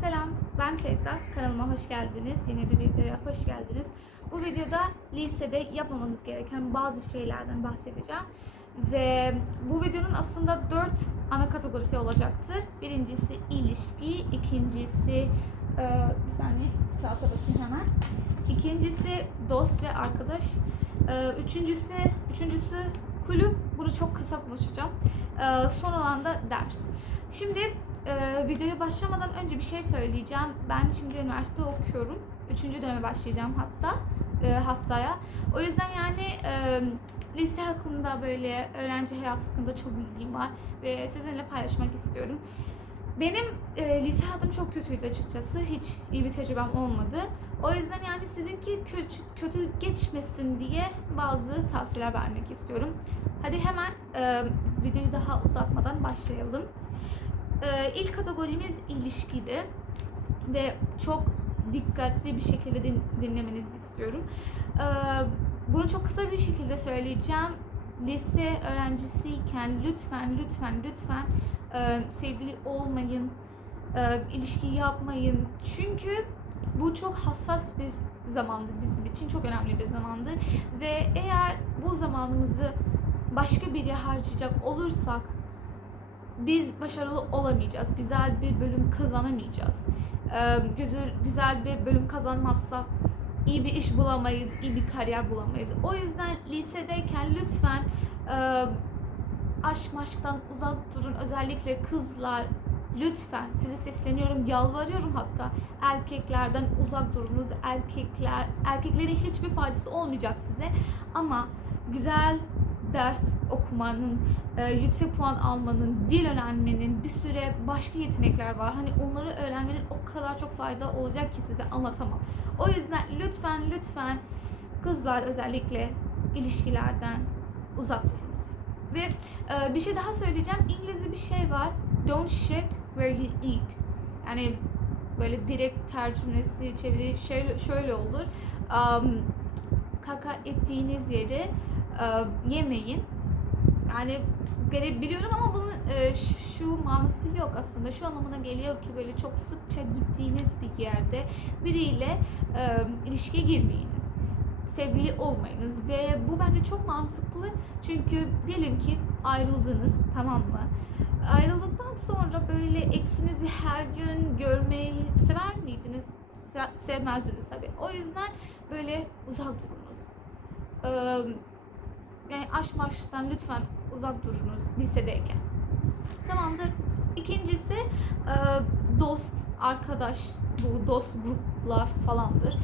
Selam, ben Feyza. Kanalıma hoş geldiniz. Yeni bir videoya hoş geldiniz. Bu videoda lisede yapmamanız gereken bazı şeylerden bahsedeceğim. Ve bu videonun aslında dört ana kategorisi olacaktır. Birincisi ilişki, ikincisi e, bir saniye kağıta bakayım hemen. İkincisi dost ve arkadaş. E, üçüncüsü, üçüncüsü kulüp. Bunu çok kısa konuşacağım. E, son olan da ders. Şimdi e, videoya başlamadan önce bir şey söyleyeceğim. Ben şimdi üniversite okuyorum. Üçüncü döneme başlayacağım hatta e, haftaya. O yüzden yani e, lise hakkında böyle öğrenci hayatı hakkında çok bilgim var ve sizinle paylaşmak istiyorum. Benim e, lise hayatım çok kötüydü açıkçası. Hiç iyi bir tecrübem olmadı. O yüzden yani sizinki kötü, kötü geçmesin diye bazı tavsiyeler vermek istiyorum. Hadi hemen e, videoyu daha uzatmadan başlayalım. E, ilk kategorimiz ilişkiydi ve çok dikkatli bir şekilde din- dinlemenizi istiyorum. E, bunu çok kısa bir şekilde söyleyeceğim. Lise öğrencisiyken lütfen lütfen lütfen e, sevgili olmayın, e, ilişki yapmayın. Çünkü bu çok hassas bir zamandır bizim için, çok önemli bir zamandır. Ve eğer bu zamanımızı başka bir yere harcayacak olursak biz başarılı olamayacağız. Güzel bir bölüm kazanamayacağız. Güzel, güzel bir bölüm kazanmazsak iyi bir iş bulamayız, iyi bir kariyer bulamayız. O yüzden lisedeyken lütfen aşk maşktan uzak durun. Özellikle kızlar lütfen size sesleniyorum, yalvarıyorum hatta erkeklerden uzak durunuz. Erkekler, erkeklerin hiçbir faydası olmayacak size ama güzel ders okumanın, e, yüksek puan almanın, dil öğrenmenin, bir süre başka yetenekler var. Hani onları öğrenmenin o kadar çok fayda olacak ki size anlatamam. O yüzden lütfen lütfen kızlar özellikle ilişkilerden uzak durunuz. Ve e, bir şey daha söyleyeceğim. İngilizce bir şey var. Don't shit where you eat. Yani böyle direkt tercümesi çeviri şöyle, şöyle olur. Um, kaka ettiğiniz yeri e, yemeyin. Yani biliyorum ama bunun e, şu manası yok aslında. Şu anlamına geliyor ki böyle çok sıkça gittiğiniz bir yerde biriyle e, ilişkiye girmeyiniz. Sevgili olmayınız ve bu bence çok mantıklı. Çünkü diyelim ki ayrıldınız tamam mı? Ayrıldıktan sonra böyle eksinizi her gün görmeyi sever miydiniz? Se- sevmezdiniz tabii. O yüzden böyle uzak durunuz. Ee, yani aşk maşktan lütfen uzak durunuz lisedeyken. Tamamdır. İkincisi e, dost, arkadaş, bu dost gruplar falandır.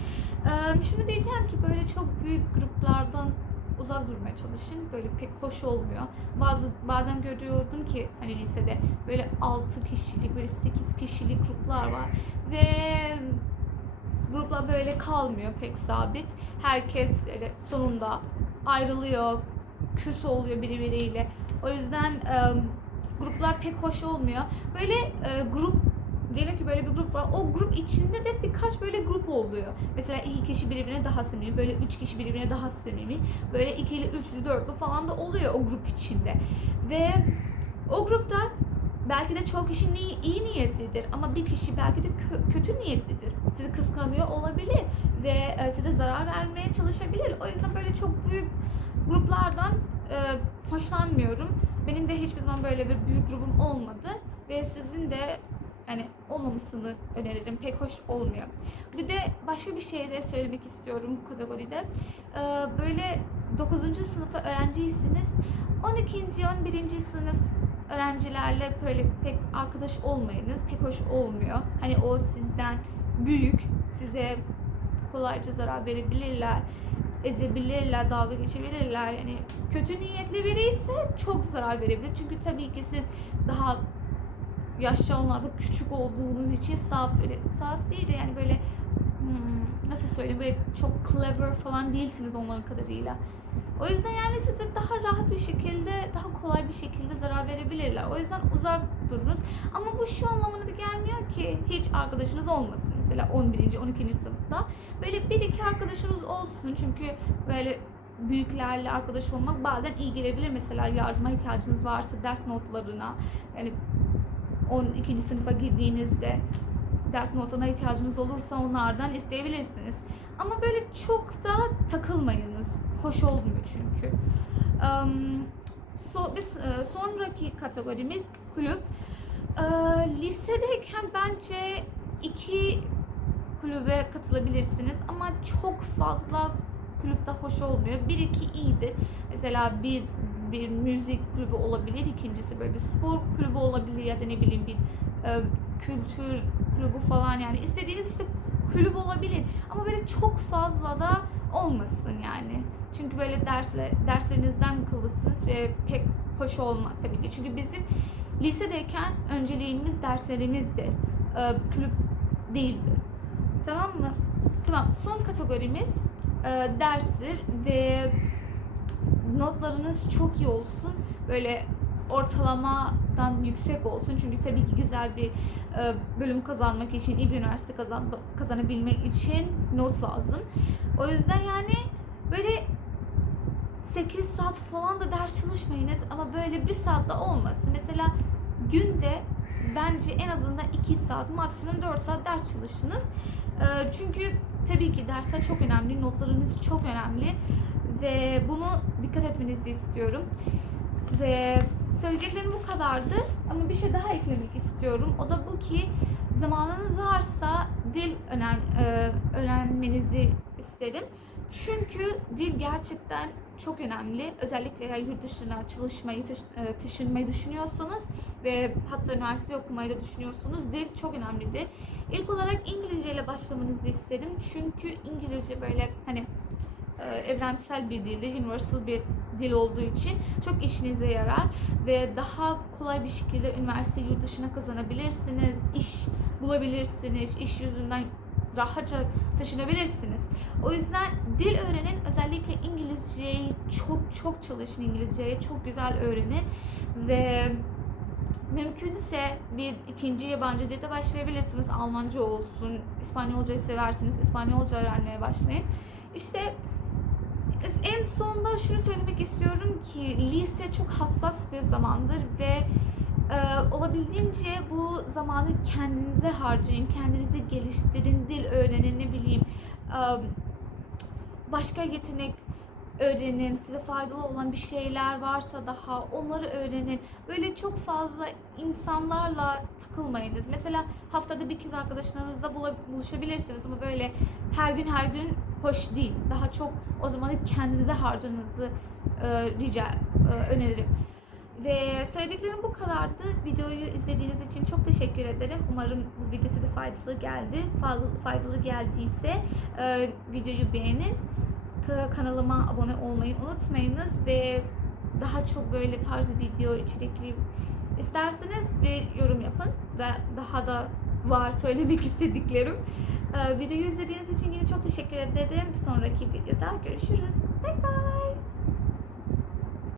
E, şunu diyeceğim ki böyle çok büyük gruplardan uzak durmaya çalışın. Böyle pek hoş olmuyor. Bazı bazen görüyordum ki hani lisede böyle 6 kişilik, böyle 8 kişilik gruplar var ve gruplar böyle kalmıyor pek sabit. Herkes öyle sonunda ayrılıyor, küs oluyor birbiriyle. O yüzden gruplar pek hoş olmuyor. Böyle e, grup diyelim ki böyle bir grup var. O grup içinde de birkaç böyle grup oluyor. Mesela iki kişi birbirine daha samimi, böyle üç kişi birbirine daha samimi. Böyle ikili, üçlü, dörtlü falan da oluyor o grup içinde. Ve o grupta belki de çok kişi ni- iyi niyetlidir ama bir kişi belki de kö- kötü niyetlidir. Sizi kıskanıyor olabilir ve e, size zarar vermeye çalışabilir. O yüzden böyle çok büyük gruplardan e, hoşlanmıyorum. Benim de hiçbir zaman böyle bir büyük grubum olmadı ve sizin de yani olmamasını öneririm. Pek hoş olmuyor. Bir de başka bir şey de söylemek istiyorum bu kategoride. Ee, böyle 9. sınıfa öğrenciyseniz 12. 11. sınıf öğrencilerle böyle pek arkadaş olmayınız. Pek hoş olmuyor. Hani o sizden büyük, size kolayca zarar verebilirler ezebilirler, dalga geçebilirler. Yani kötü niyetli biri ise çok zarar verebilir. Çünkü tabii ki siz daha yaşça onlarda küçük olduğunuz için saf böyle saf değil de yani böyle hmm, nasıl söyleyeyim böyle çok clever falan değilsiniz onların kadarıyla. O yüzden yani size daha rahat bir şekilde, daha kolay bir şekilde zarar verebilirler. O yüzden uzak durunuz. Ama bu şu anlamına da gelmiyor ki hiç arkadaşınız olmasın. Mesela 11. 12. sınıfta. Böyle bir iki arkadaşınız olsun. Çünkü böyle büyüklerle arkadaş olmak bazen iyi gelebilir. Mesela yardıma ihtiyacınız varsa ders notlarına yani 12. sınıfa girdiğinizde ders notuna ihtiyacınız olursa onlardan isteyebilirsiniz. Ama böyle çok da takılmayınız. Hoş olmuyor çünkü. Em, so, biz, e, sonraki kategorimiz kulüp. E, lisedeyken bence iki kulübe katılabilirsiniz ama çok fazla kulüpte hoş olmuyor. Bir iki iyidir. Mesela bir bir müzik kulübü olabilir, ikincisi böyle bir spor kulübü olabilir ya da ne bileyim bir e, kültür kulübü falan yani istediğiniz işte kulüp olabilir ama böyle çok fazla da olmasın yani. Çünkü böyle dersle derslerinizden kalırsınız ve pek hoş olmaz tabii ki. Çünkü bizim lisedeyken önceliğimiz derslerimizdir. E, kulüp değildir. Tamam mı? Tamam. Son kategorimiz e, derstir ve notlarınız çok iyi olsun. Böyle ortalamadan yüksek olsun. Çünkü tabii ki güzel bir e, bölüm kazanmak için, iyi bir üniversite kazan, kazanabilmek için not lazım. O yüzden yani böyle 8 saat falan da ders çalışmayınız ama böyle bir saatte olmasın. Mesela günde bence en azından 2 saat, maksimum 4 saat ders çalışınız. E, çünkü tabii ki dersler çok önemli, notlarınız çok önemli ve bunu dikkat etmenizi istiyorum. Ve söyleyeceklerim bu kadardı ama bir şey daha eklemek istiyorum. O da bu ki zamanınız varsa dil önem, e, öğrenmenizi isterim. Çünkü dil gerçekten çok önemli. Özellikle eğer yurt dışına çalışmayı, e, taşınmayı düşünüyorsanız ve hatta üniversite okumayı da düşünüyorsunuz. Dil çok önemlidir. İlk olarak İngilizce ile başlamanızı isterim. Çünkü İngilizce böyle hani e, evrensel bir dildir, universal bir dil olduğu için çok işinize yarar ve daha kolay bir şekilde üniversite yurt dışına kazanabilirsiniz, iş bulabilirsiniz, iş yüzünden rahatça taşınabilirsiniz. O yüzden dil öğrenin, özellikle İngilizceyi çok çok çalışın İngilizceyi, çok güzel öğrenin ve mümkünse bir ikinci yabancı dilde başlayabilirsiniz. Almanca olsun, İspanyolcayı seversiniz, İspanyolca öğrenmeye başlayın. İşte en sonda şunu söylemek istiyorum ki lise çok hassas bir zamandır ve e, olabildiğince bu zamanı kendinize harcayın, kendinizi geliştirin, dil öğrenin, ne bileyim e, başka yetenek öğrenin, size faydalı olan bir şeyler varsa daha onları öğrenin. Böyle çok fazla insanlarla takılmayınız. Mesela haftada bir kez arkadaşlarınızla buluşabilirsiniz ama böyle her gün her gün hoş değil. Daha çok o zamanı kendinize harcamanızı e, rica e, öneririm. Ve söylediklerim bu kadardı. Videoyu izlediğiniz için çok teşekkür ederim. Umarım bu video size faydalı geldi. Faydalı, geldiyse e, videoyu beğenin. Ka- Kanalıma abone olmayı unutmayınız ve daha çok böyle tarz video içerikli isterseniz bir yorum yapın ve daha da var söylemek istediklerim. Ee, videoyu izlediğiniz için yine çok teşekkür ederim. Bir sonraki videoda görüşürüz. Bye bye.